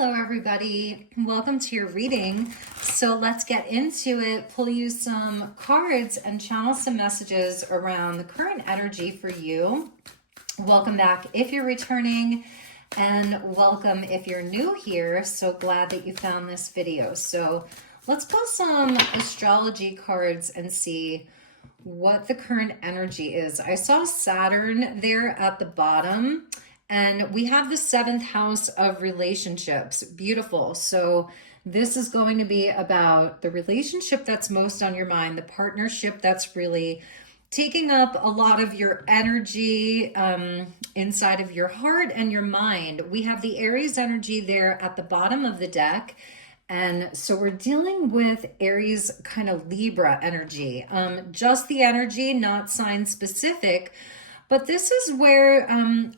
Hello everybody, welcome to your reading. So let's get into it, pull you some cards and channel some messages around the current energy for you. Welcome back if you're returning, and welcome if you're new here. So glad that you found this video. So let's pull some astrology cards and see what the current energy is. I saw Saturn there at the bottom. And we have the 7th house of relationships. Beautiful. So this is going to be about the relationship that's most on your mind, the partnership that's really taking up a lot of your energy inside of your heart and your mind. We have the Aries energy there at the bottom of the deck. And so we're dealing with Aries kind of Libra energy, just the energy, not sign specific. But this is where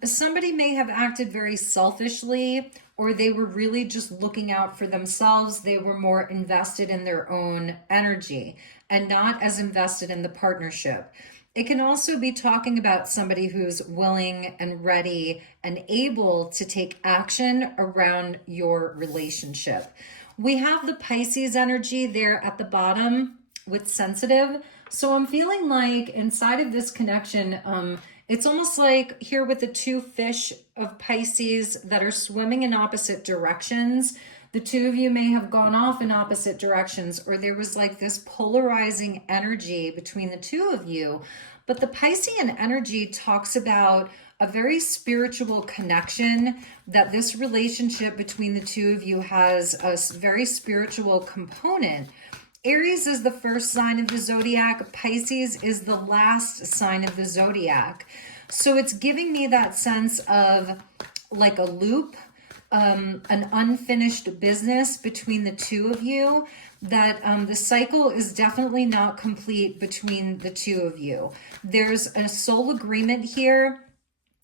somebody may have acted very selfishly, or they were really just looking out for themselves. They were more invested in their own energy and not as invested in the partnership. It can also be talking about somebody who's willing and ready and able to take action around your relationship. We have the Pisces energy there at the bottom with sensitive. So I'm feeling like inside of this connection, it's almost like here with the two fish of Pisces that are swimming in opposite directions. The two of you may have gone off in opposite directions, or there was like this polarizing energy between the two of you. But the Piscean energy talks about a very spiritual connection, that this relationship between the two of you has a very spiritual component. Aries is the first sign of the zodiac. Pisces is the last sign of the zodiac. So it's giving me that sense of like a loop, an unfinished business between the two of you, that the cycle is definitely not complete between the two of you. There's a soul agreement here.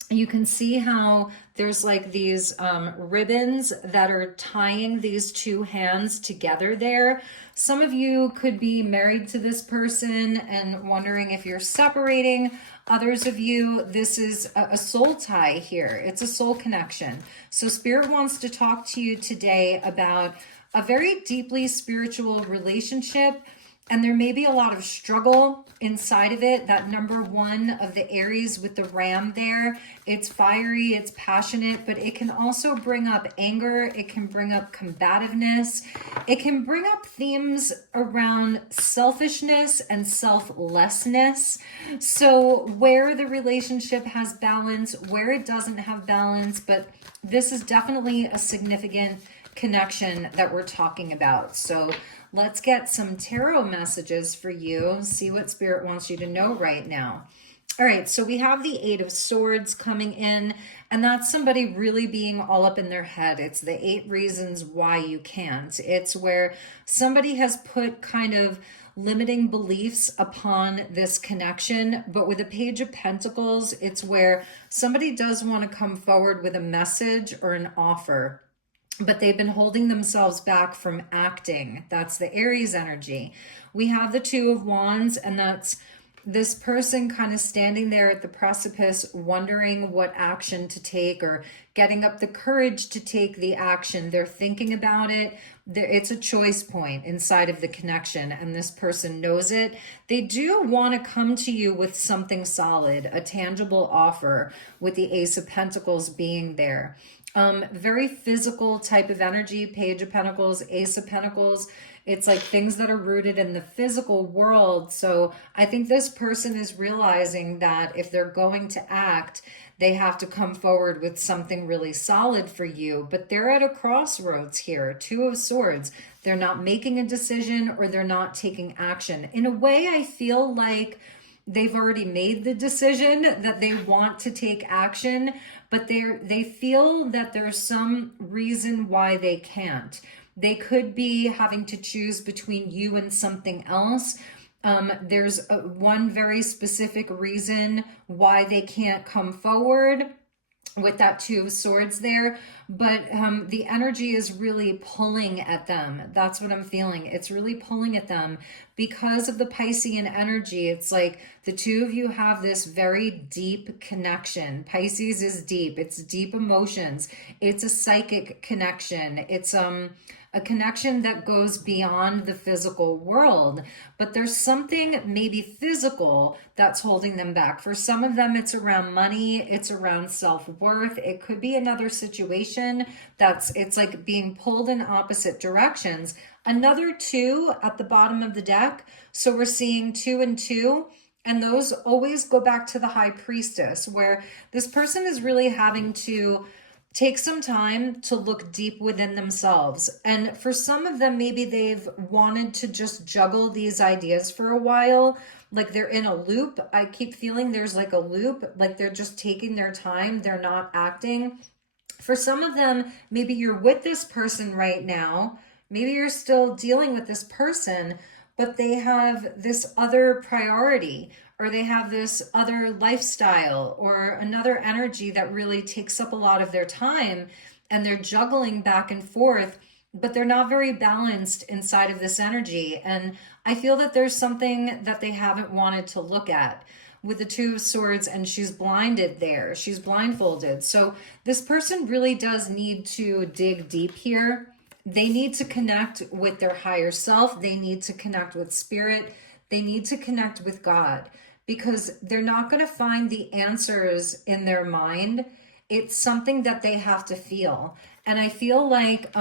You can see how there's like these ribbons that are tying these two hands together there. Some of you could be married to this person and wondering if you're separating. Others of you, this is a soul tie here. It's a soul connection. So Spirit wants to talk to you today about a very deeply spiritual relationship. And there may be a lot of struggle inside of it. That number one of the Aries with the ram there, it's fiery, it's passionate, but it can also bring up anger. It can bring up combativeness. It can bring up themes around selfishness and selflessness. So where the relationship has balance, where it doesn't have balance, but this is definitely a significant connection that we're talking about. So let's get some tarot messages for you. See what Spirit wants you to know right now. All right, so we have the 8 of Swords coming in, and that's somebody really being all up in their head. It's the 8 reasons why you can't. It's where somebody has put kind of limiting beliefs upon this connection. But with the Page of Pentacles, it's where somebody does want to come forward with a message or an offer, but they've been holding themselves back from acting. That's the Aries energy. We have the 2 of Wands, and that's this person kind of standing there at the precipice, wondering what action to take or getting up the courage to take the action. They're thinking about it. It's a choice point inside of the connection, and this person knows it. They do want to come to you with something solid, a tangible offer, with the Ace of Pentacles being there. Very physical type of energy, Page of Pentacles, Ace of Pentacles. It's like things that are rooted in the physical world. So I think this person is realizing that if they're going to act, they have to come forward with something really solid for you. But they're at a crossroads here, 2 of Swords. They're not making a decision, or they're not taking action. In a way, I feel like they've already made the decision that they want to take action, but they feel that there's some reason why they can't. They could be having to choose between you and something else. There's one very specific reason why they can't come forward. with that Two of Swords there, but the energy is really pulling at them. That's what I'm feeling. It's really pulling at them because of the Piscean energy. It's like the two of you have this very deep connection. Pisces is deep. It's deep emotions. It's a psychic connection. It's a connection that goes beyond the physical world, but there's something maybe physical that's holding them back. For some of them, it's around money, it's around self-worth. It could be another situation it's like being pulled in opposite directions. Another two at the bottom of the deck. So we're seeing 2 and 2. And those always go back to the High Priestess, where this person is really having to take some time to look deep within themselves. And for some of them, maybe they've wanted to just juggle these ideas for a while. Like they're in a loop. I keep feeling there's like a loop, like they're just taking their time. They're not acting. For some of them, maybe you're with this person right now. Maybe you're still dealing with this person, but they have this other priority, or they have this other lifestyle or another energy that really takes up a lot of their time, and they're juggling back and forth, but they're not very balanced inside of this energy. And I feel that there's something that they haven't wanted to look at with the Two of Swords, and she's blinded there. She's blindfolded. So this person really does need to dig deep here. They need to connect with their higher self. They need to connect with spirit. They need to connect with God, because they're not going to find the answers in their mind. It's something that they have to feel. And I feel like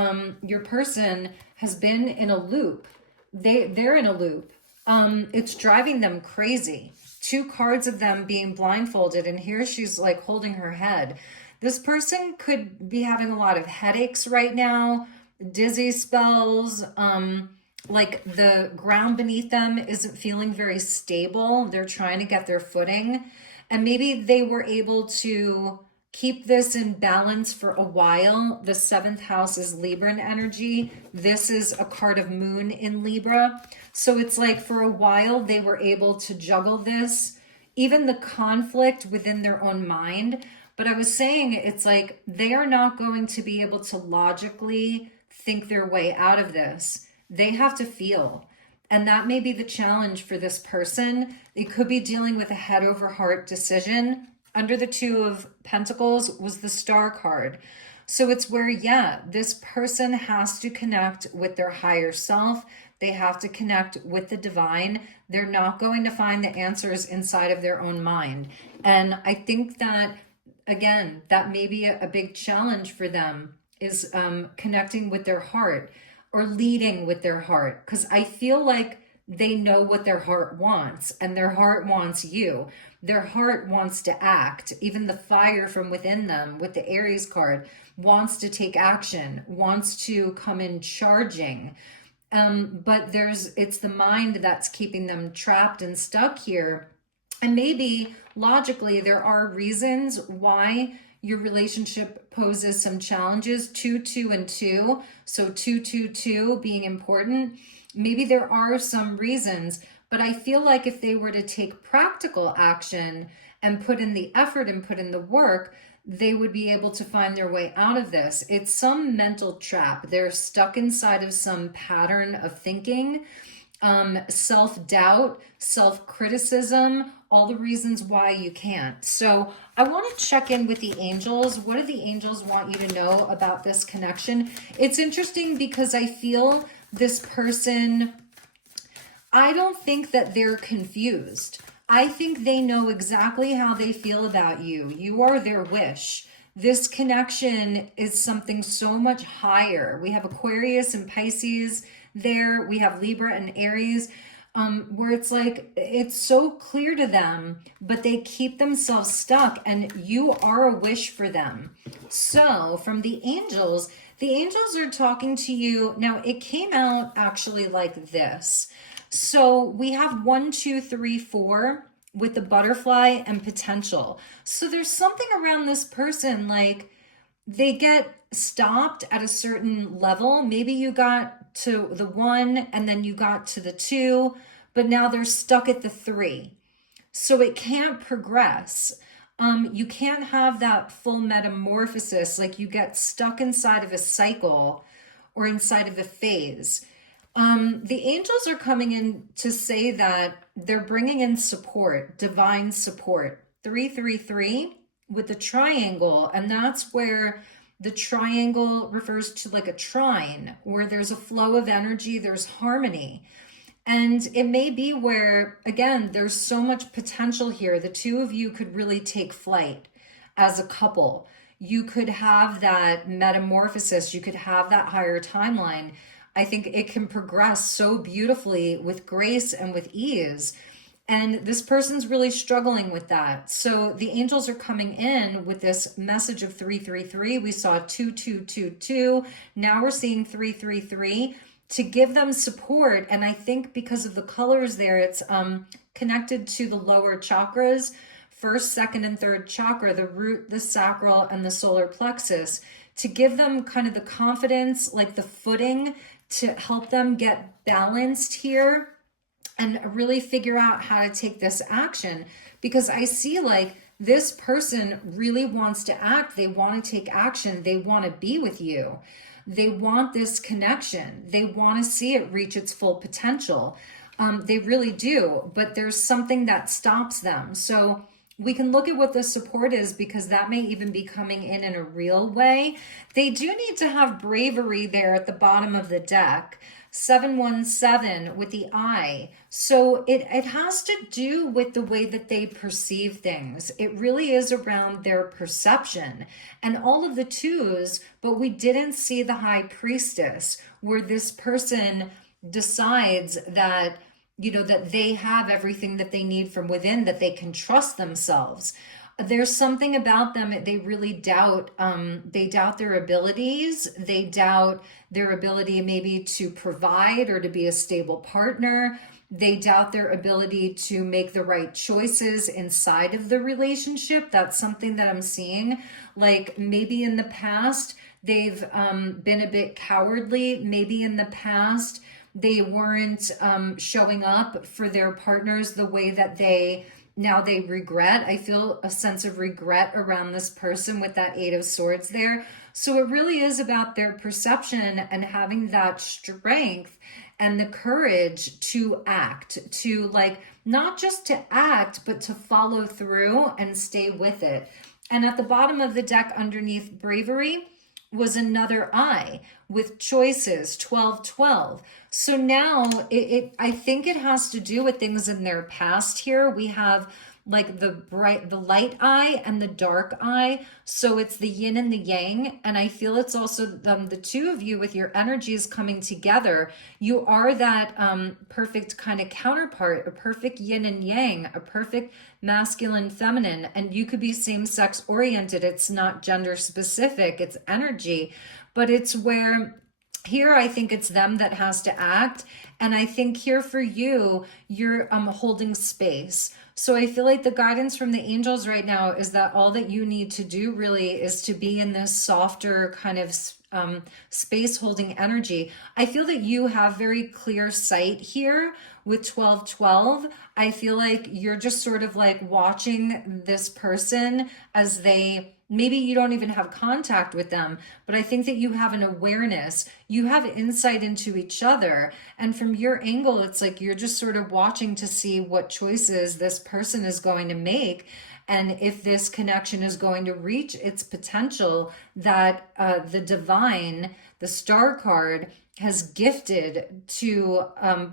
your person has been in a loop. They're in a loop. It's driving them crazy. 2 cards of them being blindfolded, and here she's like holding her head. This person could be having a lot of headaches right now, dizzy spells, like the ground beneath them isn't feeling very stable. They're trying to get their footing, and maybe they were able to keep this in balance for a while. The 7th house is Libran energy. This is a card of moon in Libra. So it's like for a while they were able to juggle this, even the conflict within their own mind. But I was saying it's like they are not going to be able to logically think their way out of this. They have to feel. And that may be the challenge for this person. It could be dealing with a head over heart decision. Under the 2 of Pentacles was the Star card. So it's where, yeah, this person has to connect with their higher self. They have to connect with the divine. They're not going to find the answers inside of their own mind. And I think that, again, that may be a big challenge for them, is connecting with their heart or leading with their heart. Because I feel like they know what their heart wants, and their heart wants you. Their heart wants to act. Even the fire from within them with the Aries card wants to take action, wants to come in charging. But it's the mind that's keeping them trapped and stuck here. And maybe logically there are reasons why your relationship poses some challenges. 2, 2, and 2. So 2, 2, 2 being important. Maybe there are some reasons, but I feel like if they were to take practical action and put in the effort and put in the work, they would be able to find their way out of this. It's some mental trap. They're stuck inside of some pattern of thinking, self-doubt, self-criticism, all the reasons why you can't. So I want to check in with the angels. What do the angels want you to know about this connection? It's interesting because I feel this person, I don't think that they're confused. I think they know exactly how they feel about you. You are their wish. This connection is something so much higher. We have Aquarius and Pisces there. We have Libra and Aries, where it's like, it's so clear to them, but they keep themselves stuck, and you are a wish for them. So from the angels are talking to you. Now, it came out actually like this. So we have 1, 2, 3, 4 with the butterfly and potential. So there's something around this person, like they get stopped at a certain level. Maybe you got to the 1 and then you got to the 2, but now they're stuck at the 3. So it can't progress. You can't have that full metamorphosis, like you get stuck inside of a cycle or inside of a phase. The angels are coming in to say that they're bringing in support, divine support. 333 with the triangle, and that's where the triangle refers to like a trine, where there's a flow of energy, there's harmony. And it may be where, again, there's so much potential here. The two of you could really take flight as a couple. You could have that metamorphosis, you could have that higher timeline. I think it can progress so beautifully with grace and with ease. And this person's really struggling with that. So the angels are coming in with this message of 333. We saw 2222. Now we're seeing 333 to give them support. And I think because of the colors there, it's connected to the lower chakras, first, second, and third chakra, the root, the sacral, and the solar plexus, to give them kind of the confidence, like the footing, to help them get balanced here and really figure out how to take this action. Because I see like this person really wants to act. They want to take action. They want to be with you. They want this connection. They want to see it reach its full potential. They really do, but there's something that stops them. So we can look at what the support is, because that may even be coming in a real way. They do need to have bravery there at the bottom of the deck. 717 with the eye. So it has to do with the way that they perceive things. It really is around their perception and all of the twos, but we didn't see the high priestess, where this person decides that, you know, that they have everything that they need from within, that they can trust themselves. There's something about them, they really doubt, they doubt their abilities. They doubt their ability maybe to provide or to be a stable partner. They doubt their ability to make the right choices inside of the relationship. That's something that I'm seeing. Like maybe in the past, they've been a bit cowardly. Maybe in the past, they weren't showing up for their partners the way that now they regret. I feel a sense of regret around this person with that 8 of Swords there. So it really is about their perception and having that strength and the courage to act, to like, not just to act, but to follow through and stay with it. And at the bottom of the deck underneath bravery was another eye with choices, 1212. So now I think it has to do with things in their past here. We have like the light eye and the dark eye. So it's the yin and the yang. And I feel it's also the two of you with your energies coming together. You are that perfect kind of counterpart, a perfect yin and yang, a perfect masculine, feminine, and you could be same-sex oriented. It's not gender specific, it's energy, but it's where here I think it's them that has to act. And I think here for you, you're holding space. So I feel like the guidance from the angels right now is that all that you need to do really is to be in this softer kind of space holding energy. I feel that you have very clear sight here with 1212. I feel like you're just sort of like watching this person as maybe you don't even have contact with them, but I think that you have an awareness, you have insight into each other. And from your angle, it's like you're just sort of watching to see what choices this person is going to make. And if this connection is going to reach its potential that the divine, the star card, has gifted to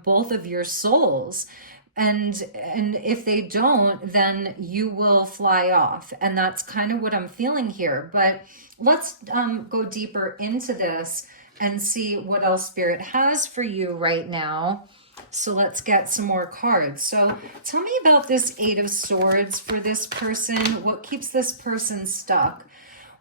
both of your souls. And if they don't, then you will fly off. And that's kind of what I'm feeling here. But let's go deeper into this and see what else Spirit has for you right now. So let's get some more cards. So tell me about this 8 of Swords for this person. What keeps this person stuck?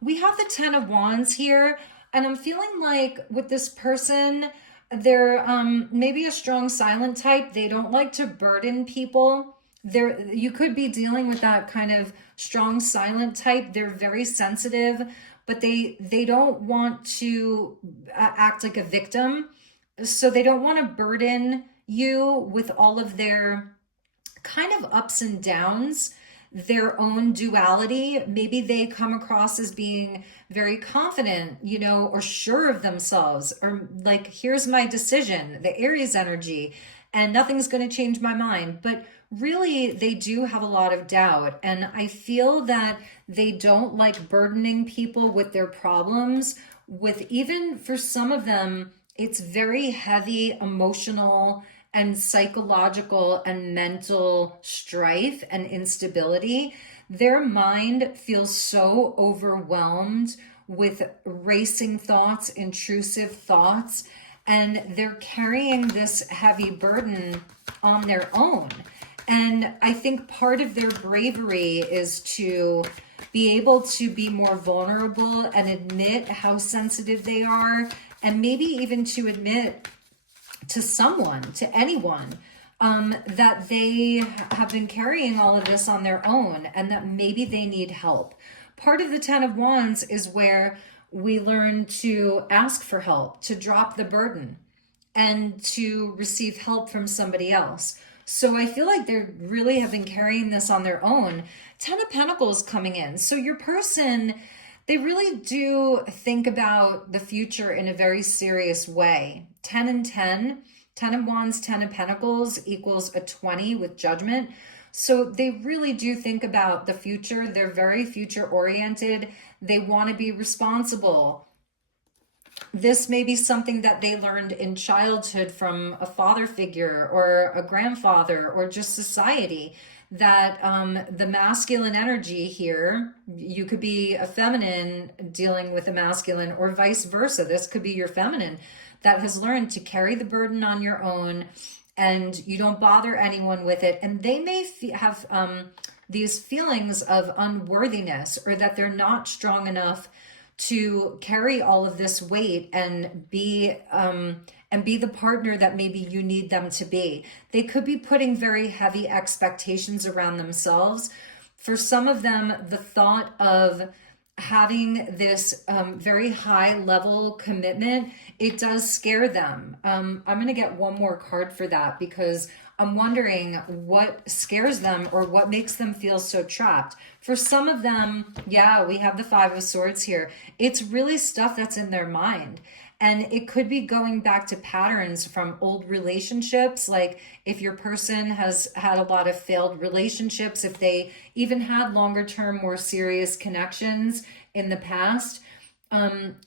We have the 10 of Wands here. And I'm feeling like with this person, they're maybe a strong silent type. They don't like to burden people. You could be dealing with that kind of strong silent type. They're very sensitive, but they don't want to act like a victim. So they don't want to burden you with all of their kind of ups and downs. their own duality. Maybe they come across as being very confident, you know, or sure of themselves, or like, here's my decision, the Aries energy, and nothing's going to change my mind. But really, they do have a lot of doubt. And I feel that they don't like burdening people with their problems. With even for some of them, it's very heavy emotional and psychological and mental strife and instability. Their mind feels so overwhelmed with racing thoughts, intrusive thoughts, and they're carrying this heavy burden on their own. And I think part of their bravery is to be able to be more vulnerable and admit how sensitive they are, and maybe even to admit to someone, to anyone, that they have been carrying all of this on their own and that maybe they need help. Part of the Ten of Wands is where we learn to ask for help, to drop the burden, and to receive help from somebody else. So I feel like they really have been carrying this on their own. Ten of Pentacles coming in. So your person, they really do think about the future in a very serious way. 10 and 10, 10 of Wands, 10 of Pentacles equals a 20 with Judgment. So they really do think about the future. They're very future oriented. They want to be responsible. This may be something that they learned in childhood from a father figure or a grandfather or just society, that the masculine energy here, you could be a feminine dealing with a masculine, or vice versa. This could be your feminine that has learned to carry the burden on your own, and you don't bother anyone with it. And they may have these feelings of unworthiness, or that they're not strong enough to carry all of this weight and be the partner that maybe you need them to be. They could be putting very heavy expectations around themselves. For some of them, the thought of having this very high level commitment, it does scare them. I'm going to get one more card for that, because I'm wondering what scares them or what makes them feel so trapped. For some of them, yeah, we have the Five of Swords here. It's really stuff that's in their mind. And it could be going back to patterns from old relationships. Like if your person has had a lot of failed relationships, if they even had longer term, more serious connections in the past,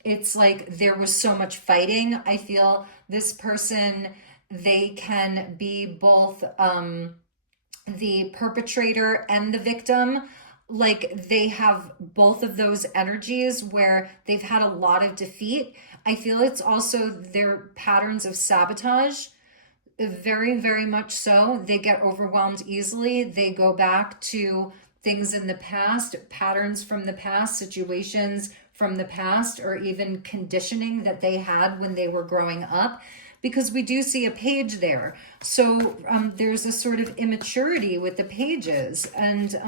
it's like there was so much fighting. I feel this person, they can be both the perpetrator and the victim. Like they have both of those energies where they've had a lot of defeat. I feel it's also their patterns of sabotage. Very, very much so. They get overwhelmed easily. They go back to things in the past, patterns from the past, situations from the past, or even conditioning that they had when they were growing up. Because we do see a page there. So there's a sort of immaturity with the pages. And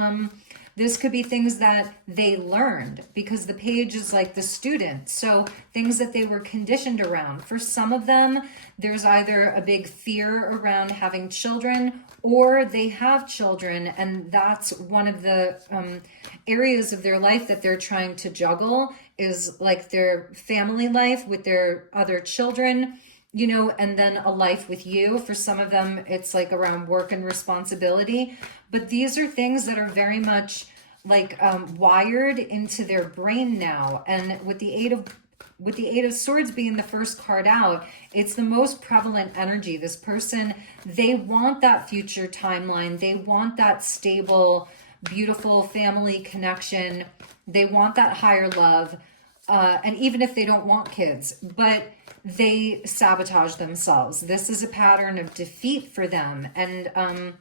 this could be things that they learned, because the page is like the student. So things that they were conditioned around. For some of them, there's either a big fear around having children, or they have children, and that's one of the areas of their life that they're trying to juggle, is like their family life with their other children, you know, and then a life with you. For some of them, it's like around work and responsibility. But these are things that are very much like wired into their brain now. And with the Eight of Swords being the first card out, it's the most prevalent energy. This person, they want that future timeline. They want that stable, beautiful family connection. They want that higher love. And even if they don't want kids, but they sabotage themselves. This is a pattern of defeat for them. And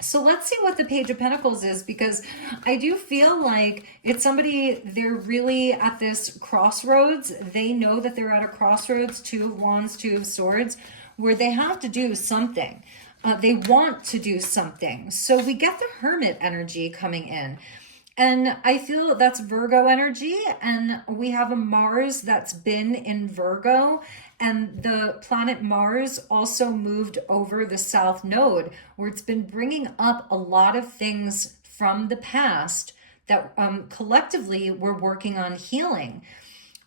so let's see what the Page of Pentacles is, because I do feel like it's somebody, they're really at this crossroads. They know that they're at a crossroads, Two of Wands, Two of Swords, where they have to do something. They want to do something. So we get the Hermit energy coming in. And I feel that's Virgo energy, and we have a Mars that's been in Virgo, and the planet Mars also moved over the South Node, where it's been bringing up a lot of things from the past that collectively we're working on healing.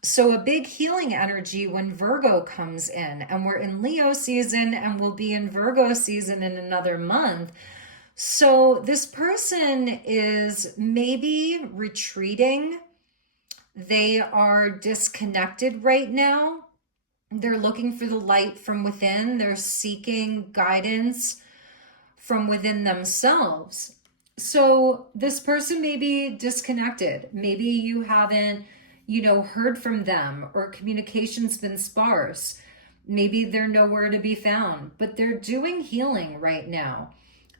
So a big healing energy when Virgo comes in, and we're in Leo season and we'll be in Virgo season in another month. So this person is maybe retreating. They are disconnected right now. They're looking for the light from within. They're seeking guidance from within themselves. So this person may be disconnected. Maybe you haven't, heard from them, or communication's been sparse. Maybe they're nowhere to be found, but they're doing healing right now.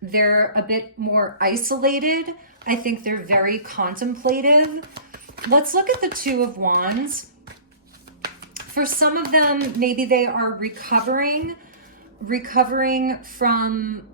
They're a bit more isolated. I think they're very contemplative. Let's look at the Two of Wands. For some of them, maybe they are recovering from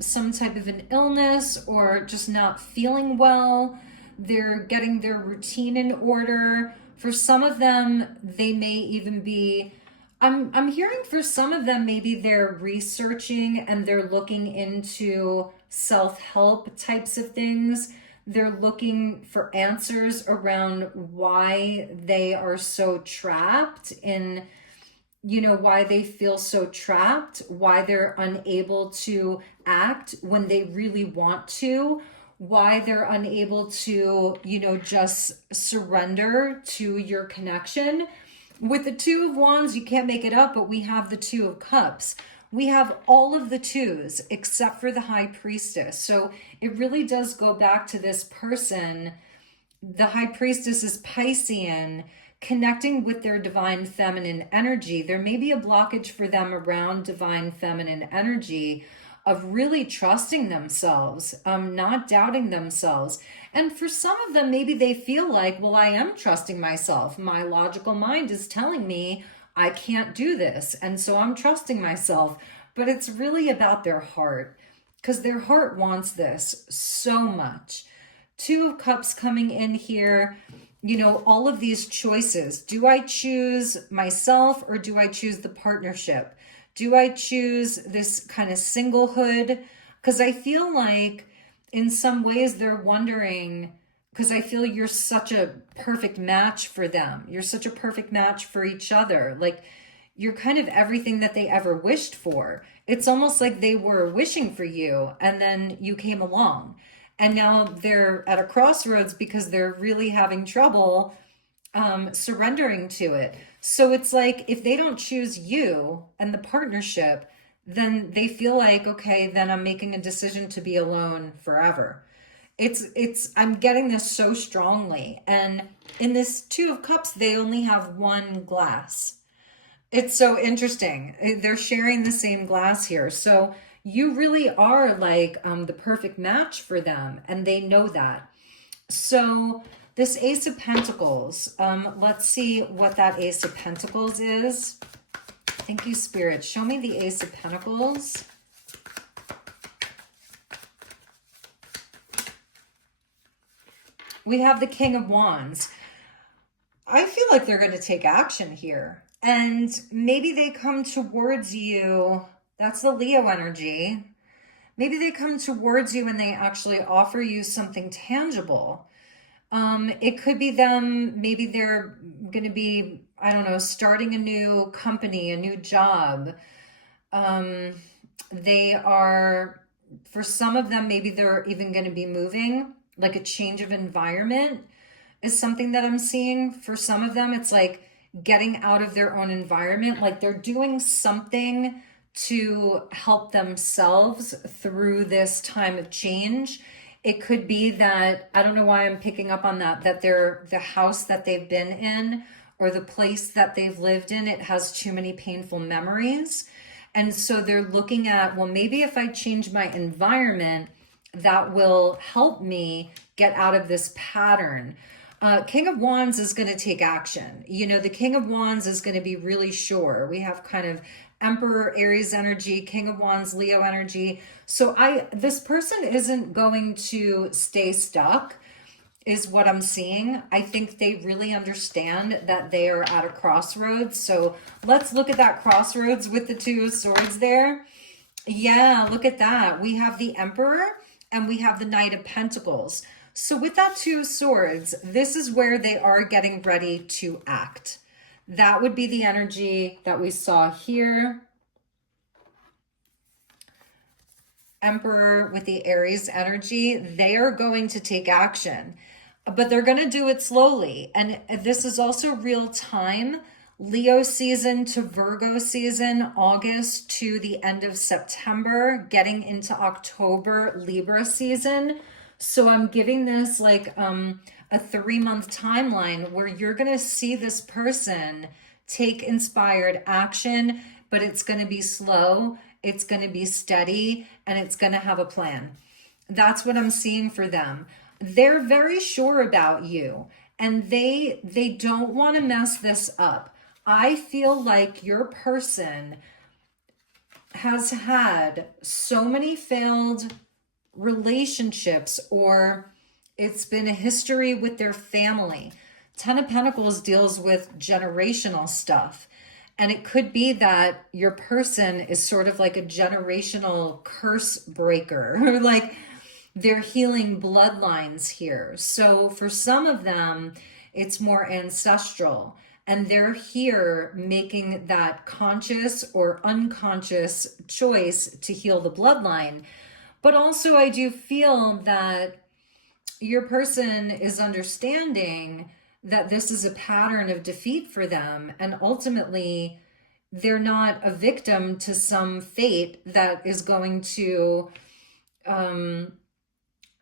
some type of an illness, or just not feeling well. They're getting their routine in order. For some of them, they may even be, I'm hearing for some of them, maybe they're researching and they're looking into self-help types of things. They're looking for answers around why they are so trapped in, why they feel so trapped, why they're unable to act when they really want to, why they're unable to, just surrender to your connection. With the Two of Wands, you can't make it up, but we have the Two of Cups. We have all of the twos except for the High Priestess. So it really does go back to this person. The High Priestess is Piscean, connecting with their divine feminine energy. There may be a blockage for them around divine feminine energy of really trusting themselves, not doubting themselves. And for some of them, maybe they feel like, well, I am trusting myself. My logical mind is telling me I can't do this, and so I'm trusting myself. But it's really about their heart, because their heart wants this so much. Two of Cups coming in here, all of these choices. Do I choose myself, or do I choose the partnership? Do I choose this kind of singlehood? Because I feel like in some ways they're wondering, because I feel you're such a perfect match for them. You're such a perfect match for each other. Like, you're kind of everything that they ever wished for. It's almost like they were wishing for you, and then you came along. And now they're at a crossroads because they're really having trouble surrendering to it. So it's like, if they don't choose you and the partnership, then they feel like, okay, then I'm making a decision to be alone forever. I'm getting this so strongly. And in this Two of Cups, they only have one glass. It's so interesting. They're sharing the same glass here. So you really are like the perfect match for them, and they know that. So this Ace of Pentacles, let's see what that Ace of Pentacles is. Thank you, Spirit. Show me the Ace of Pentacles. We have the King of Wands. I feel like they're going to take action here. And maybe they come towards you. That's the Leo energy. Maybe they come towards you and they actually offer you something tangible. It could be them, maybe they're going to be, I don't know, starting a new company, a new job. They are, for some of them, maybe they're even going to be moving, like a change of environment is something that I'm seeing. For some of them, it's like getting out of their own environment, like they're doing something to help themselves through this time of change. It could be that, I don't know why I'm picking up on that, that the house that they've been in or the place that they've lived in, it has too many painful memories. And so they're looking at, well, maybe if I change my environment, that will help me get out of this pattern. King of Wands is going to take action. The King of Wands is going to be really sure. We have kind of Emperor, Aries energy, King of Wands, Leo energy. So this person isn't going to stay stuck, is what I'm seeing. I think they really understand that they are at a crossroads. So let's look at that crossroads with the Two of Swords there. Yeah, look at that. We have the Emperor and we have the Knight of Pentacles. So with that Two of Swords, this is where they are getting ready to act. That would be the energy that we saw here. Emperor with the Aries energy, they are going to take action, but they're going to do it slowly. And this is also real time. Leo season to Virgo season, August to the end of September, getting into October, Libra season. So I'm giving this like a 3-month timeline where you're going to see this person take inspired action, but it's going to be slow, it's going to be steady, and it's going to have a plan. That's what I'm seeing for them. They're very sure about you, and they don't want to mess this up. I feel like your person has had so many failed relationships, or it's been a history with their family. Ten of Pentacles deals with generational stuff. And it could be that your person is sort of like a generational curse breaker, or like they're healing bloodlines here. So for some of them, it's more ancestral. And they're here making that conscious or unconscious choice to heal the bloodline. But also I do feel that your person is understanding that this is a pattern of defeat for them. And ultimately, they're not a victim to some fate that is going to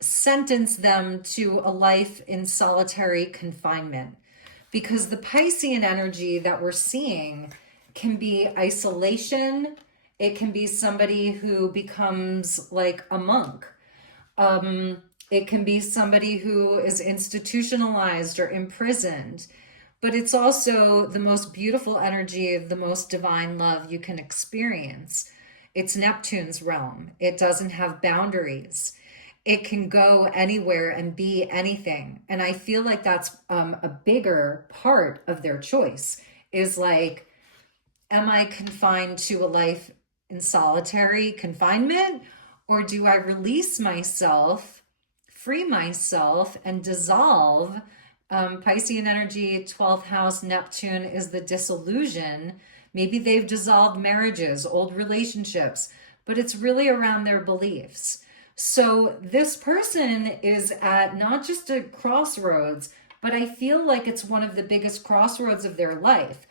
sentence them to a life in solitary confinement. Because the Piscean energy that we're seeing can be isolation. It can be somebody who becomes like a monk. It can be somebody who is institutionalized or imprisoned. But it's also the most beautiful energy of the most divine love you can experience. It's Neptune's realm. It doesn't have boundaries. It can go anywhere and be anything. And I feel like that's a bigger part of their choice, is like, am I confined to a life in solitary confinement, or do I release myself, free myself, and dissolve? Piscean energy, 12th house, Neptune is the disillusion. Maybe they've dissolved marriages, old relationships, but it's really around their beliefs. So this person is at not just a crossroads, but I feel like it's one of the biggest crossroads of their life.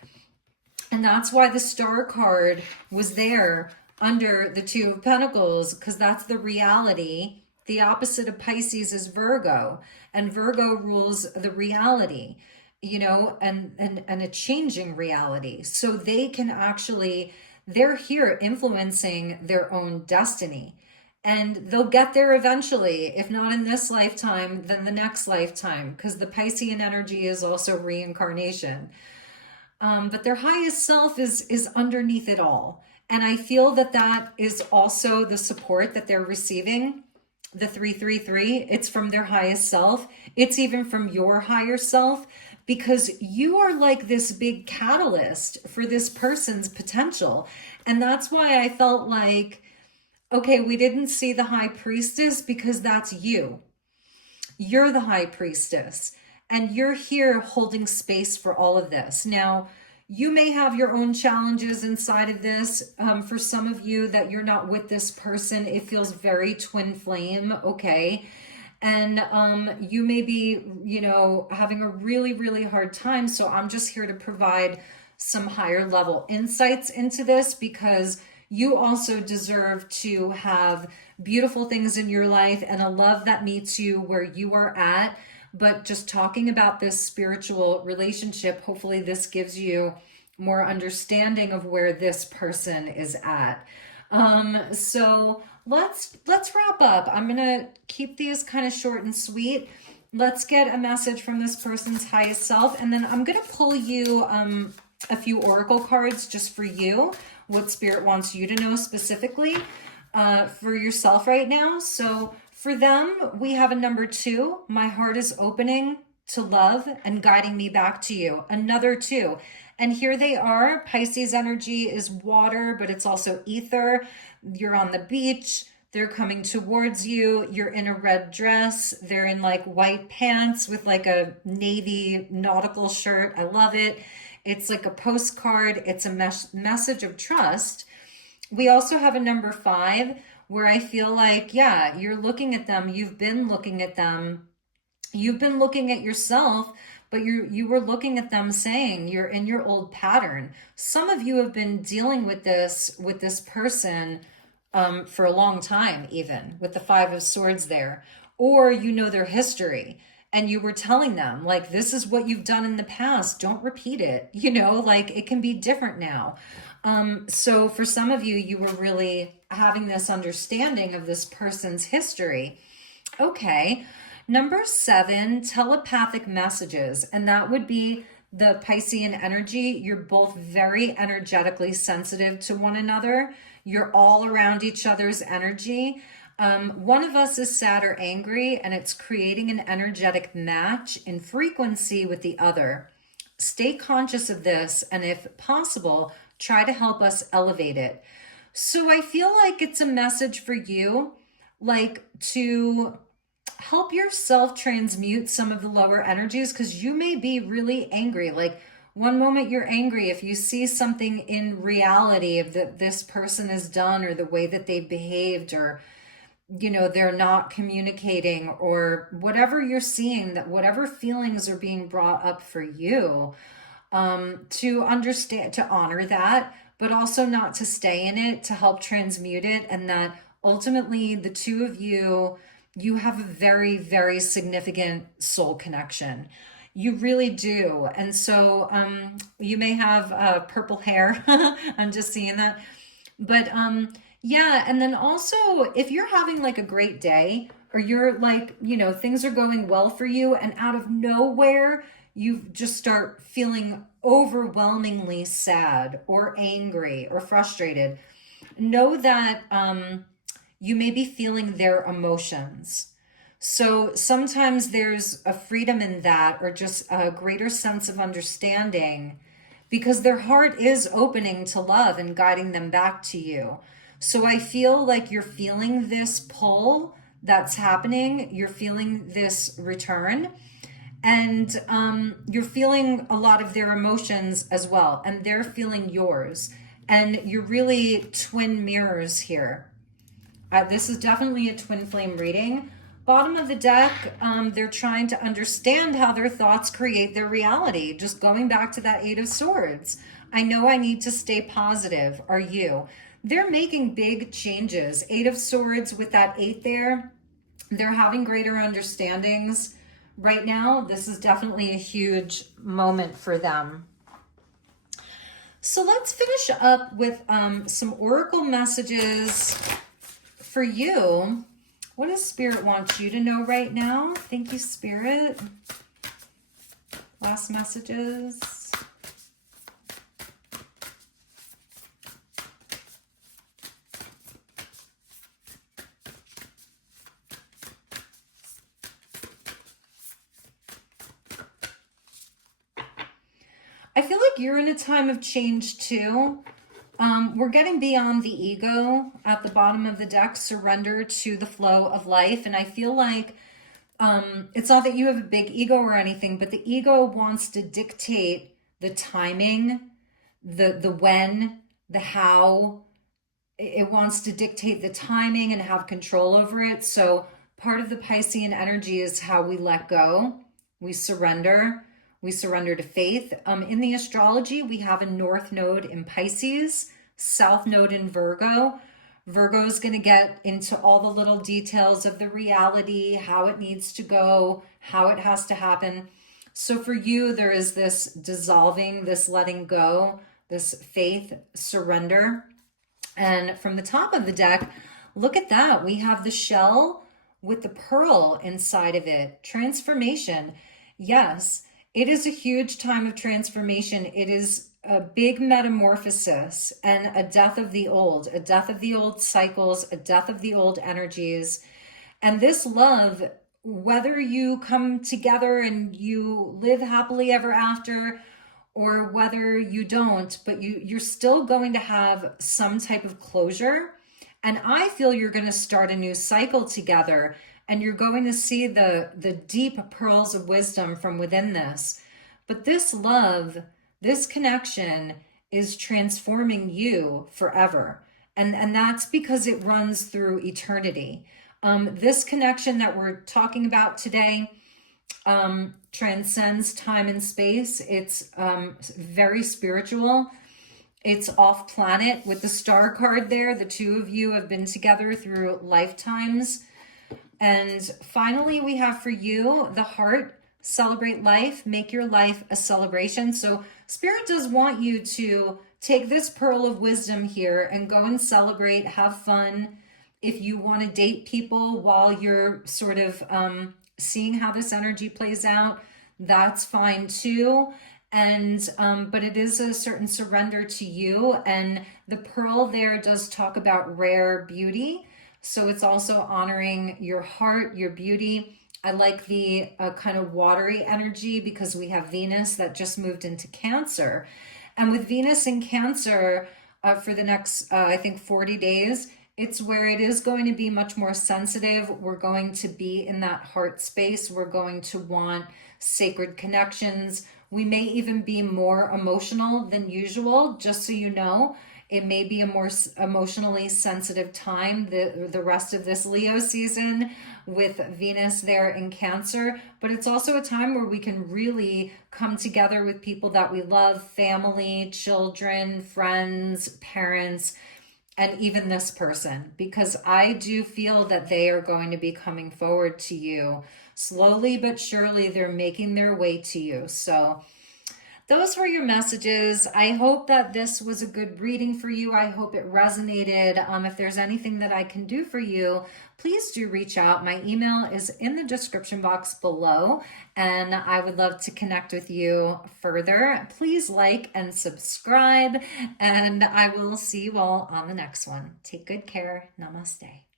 And that's why the Star card was there under the Two of Pentacles, because that's the reality. The opposite of Pisces is Virgo, and Virgo rules the reality, you know, and a changing reality. So they can actually, they're here influencing their own destiny. And they'll get there eventually. If not in this lifetime, then the next lifetime, because the Piscean energy is also reincarnation. But their highest self is underneath it all. And I feel that that is also the support that they're receiving. The 333, it's from their highest self. It's even from your higher self, because you are like this big catalyst for this person's potential. And that's why I felt like, okay, we didn't see the High Priestess, because that's you. You're the High Priestess, and you're here holding space for all of this. Now, you may have your own challenges inside of this. For some of you that you're not with this person, it feels very twin flame, okay? And you may be, you know, having a really, really hard time. So I'm just here to provide some higher level insights into this, because you also deserve to have beautiful things in your life and a love that meets you where you are at. But just talking about this spiritual relationship, hopefully this gives you more understanding of where this person is at. So let's wrap up. I'm gonna keep these kind of short and sweet. Let's get a message from this person's highest self, and then I'm gonna pull you a few oracle cards just for you, what Spirit wants you to know specifically for yourself right now. So for them, we have a number 2. My heart is opening to love and guiding me back to you. Another 2. And here they are. Pisces energy is water, but it's also ether. You're on the beach. They're coming towards you. You're in a red dress. They're in like white pants with like a navy nautical shirt. I love it. It's like a postcard. It's a message of trust. We also have a number 5 where I feel like, yeah, you're looking at them. You've been looking at them. You've been looking at yourself, but you were looking at them saying you're in your old pattern. Some of you have been dealing with this person for a long time, even with the 5 of Swords there, or you know their history and you were telling them like, this is what you've done in the past. Don't repeat it. You know, like it can be different now. So for some of you, you were really having this understanding of this person's history. Okay. Number 7, telepathic messages. And that would be the Piscean energy. You're both very energetically sensitive to one another. You're all around each other's energy. One of us is sad or angry, and it's creating an energetic match in frequency with the other. Stay conscious of this, and if possible, try to help us elevate it. So I feel like it's a message for you, like to help yourself transmute some of the lower energies, because you may be really angry. Like one moment you're angry if you see something in reality of that this person has done, or the way that they've behaved, or you know, they're not communicating, or whatever you're seeing, that whatever feelings are being brought up for you, to understand, to honor that, but also not to stay in it, to help transmute it. And that ultimately the two of you have a very, very significant soul connection. You really do. And so you may have purple hair. I'm just seeing that. But yeah, and then also if you're having like a great day, or you're like, you know, things are going well for you, and out of nowhere, you just start feeling overwhelmingly sad or angry or frustrated, know that you may be feeling their emotions. So sometimes there's a freedom in that, or just a greater sense of understanding, because their heart is opening to love and guiding them back to you. So I feel like you're feeling this pull that's happening. You're feeling this return, and you're feeling a lot of their emotions as well, and they're feeling yours. And you're really twin mirrors here. This is definitely a twin flame reading. Bottom of the deck, they're trying to understand how their thoughts create their reality. Just going back to that 8 of Swords. I know I need to stay positive. Are you? They're making big changes. 8 of Swords with that 8 there. They're having greater understandings right now. This is definitely a huge moment for them. So let's finish up with some oracle messages for you. What does Spirit want you to know right now? Thank you, Spirit. Last messages. I feel like you're in a time of change too. We're getting beyond the ego at the bottom of the deck, surrender to the flow of life. And I feel like it's not that you have a big ego or anything, but the ego wants to dictate the timing, the when, the how. It wants to dictate the timing and have control over it. So part of the Piscean energy is how we let go. We surrender. We surrender to faith. In the astrology, we have a north node in Pisces, south node in Virgo. Virgo is going to get into all the little details of the reality, how it needs to go, how it has to happen. So for you, there is this dissolving, this letting go, this faith, surrender. And from the top of the deck, look at that. We have the shell with the pearl inside of it. Transformation. Yes. It is a huge time of transformation. It is a big metamorphosis and a death of the old cycles, a death of the old energies. And this love, whether you come together and you live happily ever after, or whether you don't, but you're still going to have some type of closure. And I feel you're going to start a new cycle together, and you're going to see the deep pearls of wisdom from within this. But this love, this connection is transforming you forever. And that's because it runs through eternity. This connection that we're talking about today transcends time and space. It's very spiritual. It's off planet with the star card there. The two of you have been together through lifetimes. And finally, we have for you the heart. Celebrate life, make your life a celebration. So Spirit does want you to take this pearl of wisdom here and go and celebrate, have fun. If you want to date people while you're sort of seeing how this energy plays out, that's fine too. And but it is a certain surrender to you. And the pearl there does talk about rare beauty. So it's also honoring your heart, your beauty. I like the kind of watery energy because we have Venus that just moved into Cancer. And with Venus in Cancer for the next, I think, 40 days, it's where it is going to be much more sensitive. We're going to be in that heart space. We're going to want sacred connections. We may even be more emotional than usual, just so you know. It may be a more emotionally sensitive time, the rest of this Leo season with Venus there in Cancer. But it's also a time where we can really come together with people that we love, family, children, friends, parents, and even this person. Because I do feel that they are going to be coming forward to you. Slowly but surely, they're making their way to you. So those were your messages. I hope that this was a good reading for you. I hope it resonated. If there's anything that I can do for you, please do reach out. My email is in the description box below, and I would love to connect with you further. Please like and subscribe, and I will see you all on the next one. Take good care. Namaste.